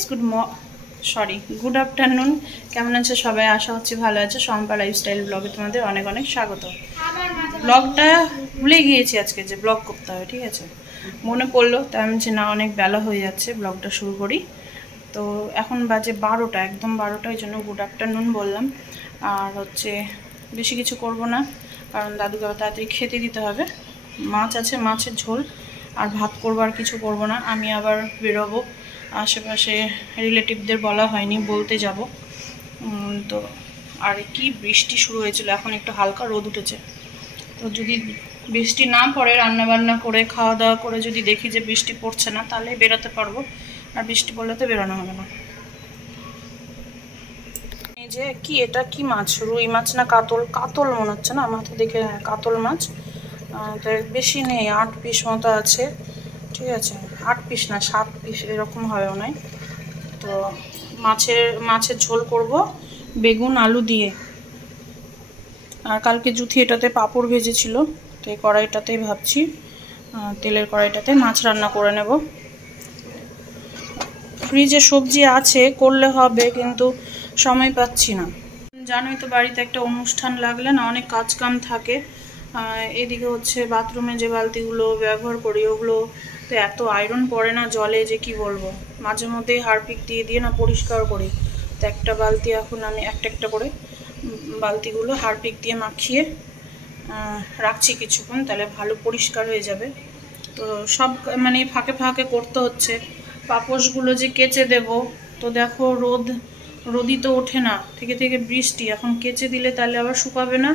Guys good afternoon. কেমন আছে সবাই? আশা হচ্ছে ভালো আছে। শম্পা লাইফস্টাইল ব্লগে তোমাদের অনেক অনেক স্বাগত। ব্লগটা ভুলে গিয়েছি আজকে যে ব্লগ করতে হবে, ঠিক আছে, মনে পড়লো তাই আমি যে না অনেক বেলা হয়ে যাচ্ছে, ব্লগটা শুরু করি। তো এখন বাজে 12টা, একদম 12টা, ওই জন্য গুড আফটারনুন বললাম। আর হচ্ছে বেশি কিছু করব না, কারণ দাদুকে তাড়াতাড়ি খেতে দিতে হবে। মাছ আছে, মাছের ঝোল, আর ভাত করবো, আর কিছু করব না। আমি আবার বেরোবো, আশেপাশে রিলেটিভদের বলা হয়নি, বলতে যাব। তো আর কি বৃষ্টি শুরু হয়েছিল, এখন একটু হালকা রোদ উঠেছে। তো যদি বৃষ্টি না পড়ে, রান্নাবান্না করে খাওয়া দাওয়া করে যদি দেখি যে বৃষ্টি পড়ছে না, তাহলে বেরোতে পারবো, আর বৃষ্টি পড়লে তো বেরোনো হবে না। এই যে কি, এটা কি মাছ? রুই মাছ না কাতল? কাতল মনে হচ্ছে না, মাথা দেখে কাতল মাছ। তো বেশি নেই, 8 পিস মতো আছে, ঠিক আছে। 8 পিস না, 7 পিস এরকম হয় নয়। তো মাছের ঝোল করব বেগুন আলু দিয়ে। আর কালকে জুথি এটাতে পাঁপড় ভেজেছিল, তো এই কড়াইটাতেই ভাবছি, তেলের কড়াইটাতে মাছ রান্না করে নেব। ফ্রিজে সবজি আছে, করলে হবে, কিন্তু সময় পাচ্ছি না। জানোই তো, বাড়িতে একটা অনুষ্ঠান লাগলে না অনেক কাজ কাম থাকে। এদিকে হচ্ছে বাথরুমে যে বালতিগুলো ব্যবহার করি, ওগুলো তো এত আয়রন পড়ে না জলে, যে কি বলবো। মাঝে মধ্যেই হারপিক দিয়ে দিয়ে না পরিষ্কার করি। তো একটা বালতি এখন আমি একটা করে বালতিগুলো হারপিক দিয়ে মাখিয়ে রাখছি কিছুক্ষণ, তাহলে ভালো পরিষ্কার হয়ে যাবে। তো সব মানে ফাঁকে ফাঁকে করতে হচ্ছে। পাপোশগুলো যে কেচে দেব, তো দেখো রোদই তো ওঠে না, থেকে থেকে বৃষ্টি। এখন কেচে দিলে তাহলে আবার শুকাবে না,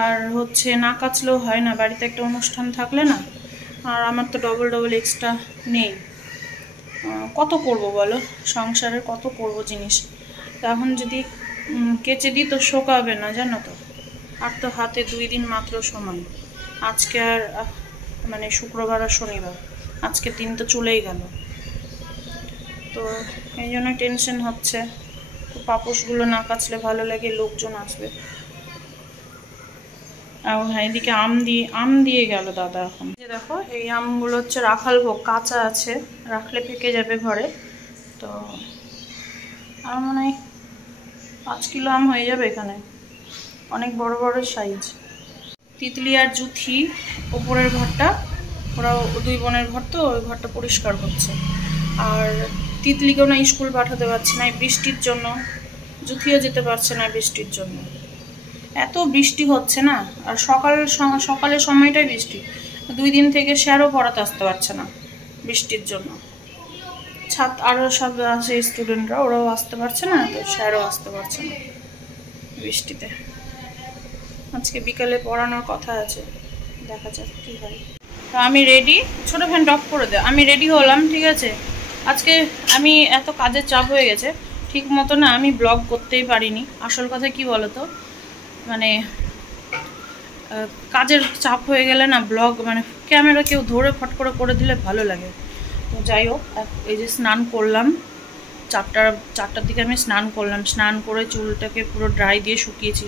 আর হচ্ছে না কাচলেও হয় না, বাড়িতে একটা অনুষ্ঠান থাকলে না। আর আমার তো ডবল এক্সট্রা নেই। কত করব বলো, সংসারের কত করব জিনিস। তো এখন যদি কেচে দিই তো শুকাবে না, জানো তো। আর তো হাতে 2 দিন মাত্র সময়। আজকে আর মানে শুক্রবার আর শনিবার, আজকে দিন তো চলেই গেল। তো এই জন্য টেনশন হচ্ছে। তো পাপোশগুলো না কাচলে ভালো লাগে, লোকজন আসবে। আর হ্যাঁ, এদিকে আম দিয়ে গেল দাদা। এখন দেখো, এই আমগুলো হচ্ছে রাখাল ভোগ, কাঁচা আছে, রাখলে পেকে যাবে ঘরে। তো আর মনে হয় 5 কিলো আম হয়ে যাবে এখানে, অনেক বড় বড় সাইজ। তিতলি আর জুথি ওপরের ঘরটা, ওরা 2 বোনের ঘর, তো ওই ঘরটা পরিষ্কার করছে। আর তিতলিকেও না স্কুল পাঠাতে পারছি না এই বৃষ্টির জন্য, জুথিও যেতে পারছে না বৃষ্টির জন্য। এত বৃষ্টি হচ্ছে না, আর সকালের সময়টাই বৃষ্টি। 2 দিন থেকে স্যারও পড়াতে আসতে পারছে না বৃষ্টির জন্য। আরও সব আছে স্টুডেন্টরা, ওরাও আসতে পারছে না, তো স্যারও আসতে পারছে না বৃষ্টিতে। আজকে বিকালে পড়ানোর কথা আছে, দেখা যাক কী হয়। তো আমি রেডি, ছোটো ফ্যান অফ করে দে। আমি রেডি হলাম, ঠিক আছে। আজকে আমি এত কাজের চাপ হয়ে গেছে, ঠিক মতো না আমি ব্লগ করতেই পারিনি। আসল কথা কি বলতো, মানে কাজের চাপ হয়ে গেলে না ব্লগ, মানে ক্যামেরা কেউ ধরে ফট করে দিলে ভালো লাগে। তো যাই হোক, এই যে স্নান করলাম, 4টার দিকে আমি স্নান করলাম। স্নান করে চুলটাকে পুরো ড্রাই দিয়ে শুকিয়েছি।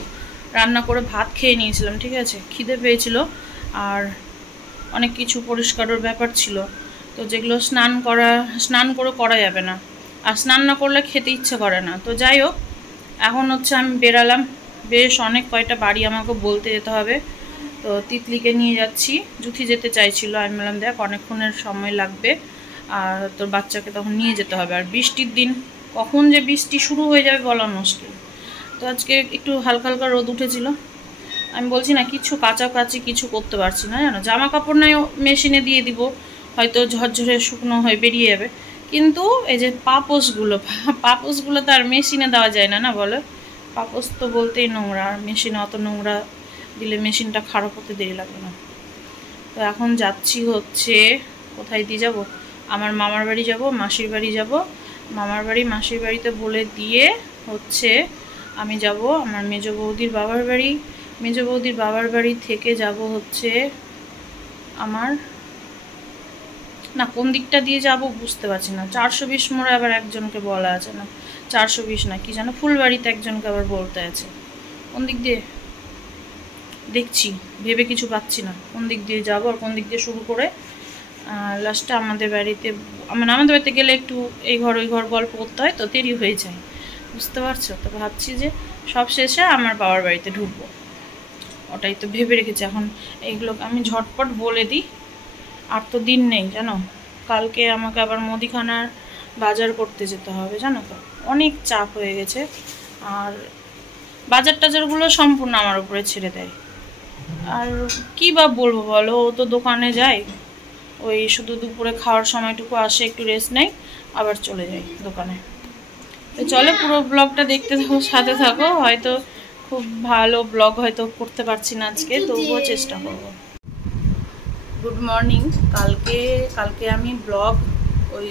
রান্না করে ভাত খেয়ে নিয়েছিলাম, ঠিক আছে। খিদে পেয়েছিল, আর অনেক কিছু পরিষ্কারের ব্যাপার ছিল, তো যেগুলো স্নান করে করা যাবে না, আর স্নান না করলে খেতে ইচ্ছে করে না। তো যাই হোক, এখন হচ্ছে আমি বেরালাম। বেশ অনেক কয়টা বাড়ি আমাকে বলতে যেতে হবে। তো তিতলিকে নিয়ে যাচ্ছি, জুথি যেতে চাইছিল, আমি বললাম দেখ অনেকক্ষণের সময় লাগবে, আর তোর বাচ্চাকে তখন নিয়ে যেতে হবে। আর বৃষ্টির দিন, কখন যে বৃষ্টি শুরু হয়ে যাবে বলা মুশকিল। তো আজকে একটু হালকা হালকা রোদ উঠেছিল। আমি বলছি না, কিছু কাচাকাচি কিছু করতে পারছি না, জানো। জামা কাপড় নাই মেশিনে দিয়ে দিব, হয়তো ঝরঝরে শুকনো হয়ে বেরিয়ে যাবে। কিন্তু এই যে পাপোশগুলো তো আর মেশিনে দেওয়া যায় না, না বলো। পাপোশ তো বলতেই নোংরা, আর মেশিনে অত নোংরা দিলে মেশিনটা খারাপ হতে দেরি লাগবে না। তো এখন যাচ্ছি হচ্ছে, কোথায় দিয়ে যাব, আমার মামার বাড়ি যাব, মাসির বাড়ি যাব। মাসির বাড়িতে বলে দিয়ে হচ্ছে আমি যাব আমার মেজ বৌদির বাবার বাড়ি। মেজ বৌদির বাবার বাড়ি থেকে যাব হচ্ছে আমার, না কোন দিকটা দিয়ে যাব বুঝতে পারছি না। 420 মোড়ে আবার একজনকে বলা আছে, না 420 না কি জানো, ফুলবাড়িতে একজনকে আবার বলতে আছে। কোন দিক দিয়ে দেখছি, ভেবে কিছু পাচ্ছি না কোন দিক দিয়ে যাবো আর কোন দিক দিয়ে শুরু করে লাস্টে আমাদের বাড়িতে গেলে একটু এই ঘর ওই ঘর গল্প করতে হয়, তো দেরি হয়ে যায়, বুঝতে পারছো? তো ভাবছি যে সব শেষে আমার বাবার বাড়িতে ঢুকবো, ওটাই তো ভেবে রেখেছি। এখন এইগুলো আমি ঝটপট বলে দিই, আর তো দিন নেই জানো। কালকে আমাকে আবার মুদিখানার বাজার করতে যেতে হবে জানো তো, অনেক চাপ হয়ে গেছে। আর বাজার টাজারগুলো সম্পূর্ণ আমার উপরে ছেড়ে দেয়। আর কি বা বলবো বলো, ও তো দোকানে যায়, ওই শুধু দুপুরে খাওয়ার সময়টুকু আসে, একটু রেস্ট নেয়, আবার চলে যায় দোকানে। তো চলো পুরো ব্লগটা দেখতে থাকো, সাথে থাকো। হয়তো খুব ভালো ব্লগ হয়তো করতে পারছি না আজকে, তবুও চেষ্টা করবো। Good morning. কালকে আমি ব্লগ ওই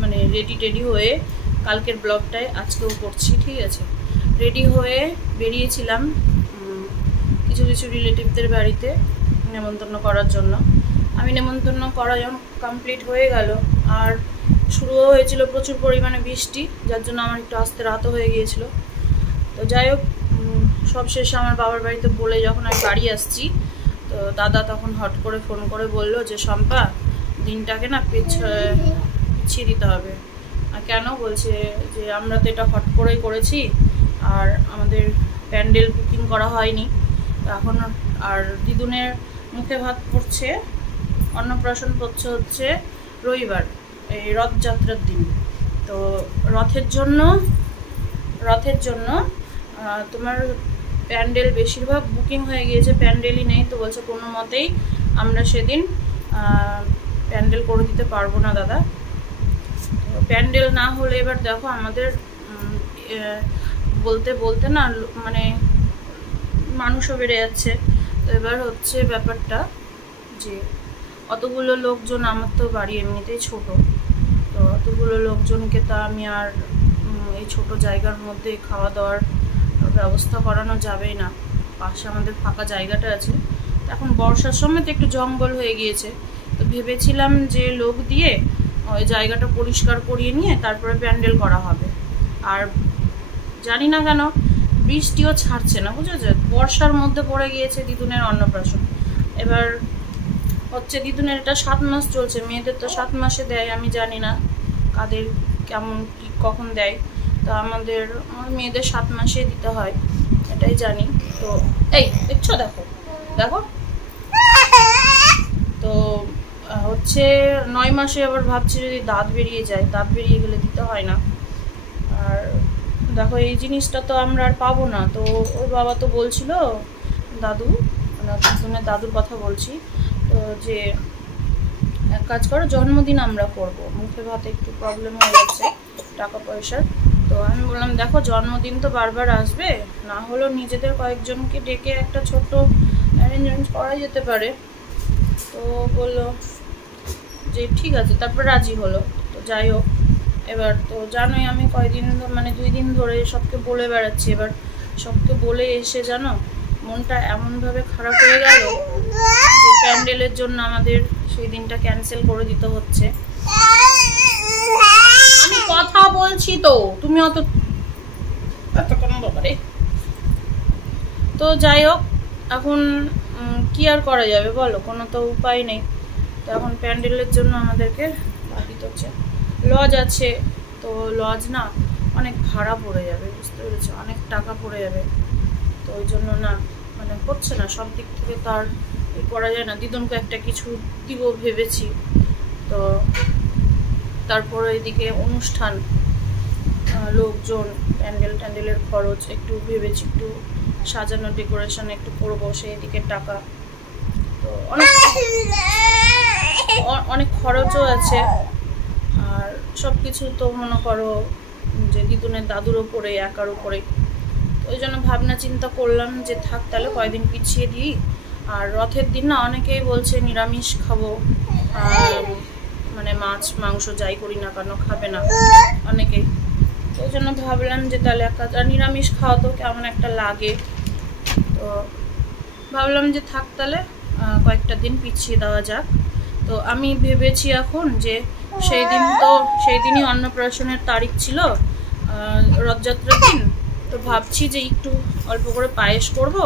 মানে রেডি হয়ে কালকের ব্লগটাই আজকেও করছি, ঠিক আছে? রেডি হয়ে বেরিয়েছিলাম কিছু রিলেটিভদের বাড়িতে নেমন্তন্ন করার জন্য। আমি নেমন্তন্ন করা যখন কমপ্লিট হয়ে গেল, আর শুরুও হয়েছিল প্রচুর পরিমাণে বৃষ্টি, যার জন্য আমার একটু আসতে রাতও হয়ে গিয়েছিল। তো যাই হোক, সব শেষে আমার বাবার বাড়িতে বলে যখন আমি বাড়ি আসছি, তো দাদা তখন হট করে ফোন করে বলল যে শম্পা, দিনটাকে না পিছিয়ে দিতে হবে। আর কেন বলছে যে আমরা তো এটা হট করেই করেছি, আর আমাদের প্যান্ডেল বুকিং করা হয়নি এখন। আর দিদুনের মুখে ভাত পড়ছে, অন্নপ্রাশন পড়ছে হচ্ছে রবিবার, এই রথযাত্রার দিন। তো রথের জন্য তোমার প্যান্ডেল বেশিরভাগ বুকিং হয়ে গিয়েছে, প্যান্ডেলই নেই। তো বলছে কোনো মতেই আমরা সেদিন প্যান্ডেল করে দিতে পারবো না দাদা। প্যান্ডেল না হলে এবার দেখো আমাদের বলতে না মানে মানুষও বেড়ে যাচ্ছে। তো এবার হচ্ছে ব্যাপারটা যে অতগুলো লোকজন, আমার তো বাড়ি এমনিতেই ছোট, তো অতগুলো লোকজনকে তো আমি আর এই ছোট জায়গার মধ্যে খাওয়া দাওয়ার ব্যবস্থা করানো যাবেই না। পাশে আমাদের ফাঁকা জায়গাটা আছে, এখন বর্ষার সময় তো একটু জঙ্গল হয়ে গিয়েছে। তো ভেবেছিলাম যে লোক দিয়ে ওই জায়গাটা পরিষ্কার করিয়ে নিয়ে তারপরে প্যান্ডেল করা হবে। আর জানি না কেন বৃষ্টিও ছাড়ছে না, বুঝেছো? বর্ষার মধ্যে পড়ে গিয়েছে দিদুনের অন্নপ্রাশন। এবার হচ্ছে দিদুনের এটা 7 মাস চলছে, মেয়েদের তো 7 মাসে দেয়, আমি জানি না কাদের কেমন কি কখন দেয়। তো আমার মেয়েদের 7 মাসে দিতে হয়, এটাই জানি। তো এই দেখছো, দেখো তো হচ্ছে 9 মাসে আবার ভাবছি যদি দাঁত বেরিয়ে যায়, দাঁত বেরিয়ে গেলে দিতে হয় না। আর দেখো এই জিনিসটা তো আমরা আর পাবো না। তো ওর বাবা তো বলছিল, দাদুর কথা বলছি, তো যে এক কাজ করো, জন্মদিন আমরা করব, মুখে ভাতে একটু প্রবলেম হয়ে যাচ্ছে টাকা পয়সার। তো আমি বললাম দেখো জন্মদিন তো বারবার আসবে, না হলেও নিজেদের কয়েকজনকে ডেকে একটা ছোট্ট অ্যারেঞ্জমেন্ট করা যেতে পারে। তো বললো যে ঠিক আছে, তারপর রাজি হলো। তো যাই হোক, এবার তো জানোই আমি কয়দিন মানে 2 দিন ধরে সবকে বলে বেড়াচ্ছি। এবার সবকে বলে এসে জানো মনটা এমনভাবে খারাপ হয়ে গেল যে প্যান্ডেলের জন্য আমাদের সেই দিনটা ক্যান্সেল করে দিতে হচ্ছে। আমি কথা বলছি তো, তুমি অত কেন বাবারে। তো যাই হোক, এখন কি আর করা যাবে বলো, কোনো তো উপায় নেই। তো এখন প্যান্ডেলের জন্য আমাদেরকে দিতে হচ্ছে। লজ আছে, তো লজ না অনেক ভাড়া পড়ে যাবে, বুঝতে পেরেছো, অনেক টাকা পড়ে যাবে। তো ওই জন্য না মানে হচ্ছে না, সব দিক থেকে তার করা যায় না। দিদুনকে একটা কিছু দিব ভেবেছি। তো তারপরে এদিকে অনুষ্ঠান, লোকজন, প্যান্ডেলের খরচ একটু ভেবেছি, একটু সাজানো ডেকোরেশন একটু করবো, সেই দিকে টাকা। তো অনেক খরচও আছে। আর সব কিছু তো মনে করো যে দিদুনের দাদুর ওপরে, একার ওপরে। ওই জন্য ভাবনা চিন্তা করলাম যে থাক তাহলে কয়দিন পিছিয়ে দিই। আর রথের দিন না অনেকেই বলছে নিরামিষ খাবো, মানে মাছ মাংস যাই করি না কেন খাবে না অনেকেই। ওই জন্য ভাবলাম যে তাহলে আর নিরামিষ খাওয়া তো কেমন একটা লাগে। তো ভাবলাম যে থাক তাহলে কয়েকটা দিন পিছিয়ে দেওয়া যাক। তো আমি ভেবেছি এখন যে সেই দিনই অন্নপ্রাশনের তারিখ ছিল, রথযাত্রার দিন। তো ভাবছি যে একটু অল্প করে পায়েস করব,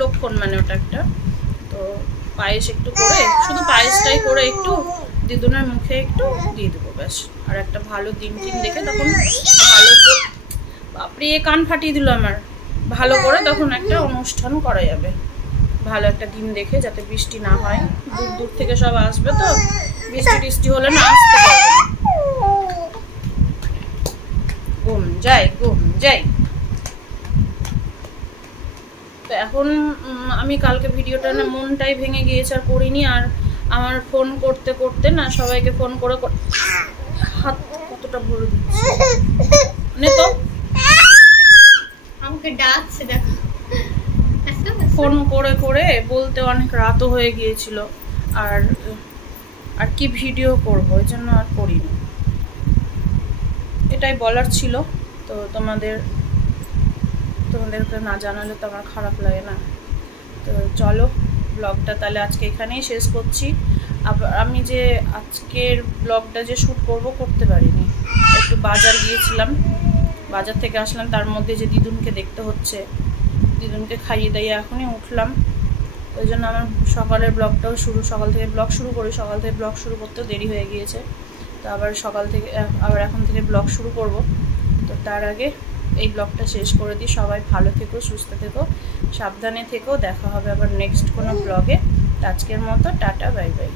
লক্ষণ মানে ওটা একটা। তো পায়েস একটু করে, শুধু পায়েসটাই করে একটু দিদুনের মুখে একটু দিয়ে দেবো ব্যাস। আর একটা ভালো দিন দেখে তখন ভালো করে, বাপরে কান ফাটিয়ে দিল আমার, ভালো করে তখন একটা অনুষ্ঠান করা যাবে। ভালো একটা দিন দেখে, যাতে বৃষ্টি না হয়, দূর দূর থেকে সব আসবে, তো বৃষ্টি টিষ্টি হলে না আসতে পারবে। ঘুম যাই। তো এখন আমি কালকে ভিডিওটা না মনটাই ভেঙে গিয়েছে, আর করিনি। আর আমার ফোন করতে করতে না সবাইকে ফোন করে হাত কতটা ভরে দিচ্ছে, মানে তো আমাকে ডাকছে দেখো, ফোন করে করে বলতে অনেক রাতও হয়ে গিয়েছিল। আর কি ভিডিও করবো, ওই জন্য আর করিনি। এটাই বলার ছিল। তো তোমাদেরকে না জানালে তো আমার খারাপ লাগে না। তো চলো, ব্লগটা তাহলে আজকে এখানেই শেষ করছি। আবার আমি যে আজকের ব্লগটা যে শ্যুট করতে পারিনি, একটু বাজার গিয়েছিলাম, বাজার থেকে আসলাম, তার মধ্যে যে দিদুনকে দেখতে হচ্ছে, দিদুনকে খাইয়ে দাইয়ে এখনই উঠলাম। ওই জন্য আমার সকালের ব্লগটাও সকাল থেকে ব্লগ শুরু করি, সকাল থেকে ব্লগ শুরু করতেও দেরি হয়ে গিয়েছে। তো আবার এখন থেকে ব্লগ শুরু করব। তো তার আগে এই ব্লগটা শেষ করে দিই। সবাই ভালো থেকো, সুস্থ থেকো, সাবধানে থেকো। দেখা হবে আবার নেক্সট কোনো ব্লগে। আজকের মতো টাটা, বাই বাই।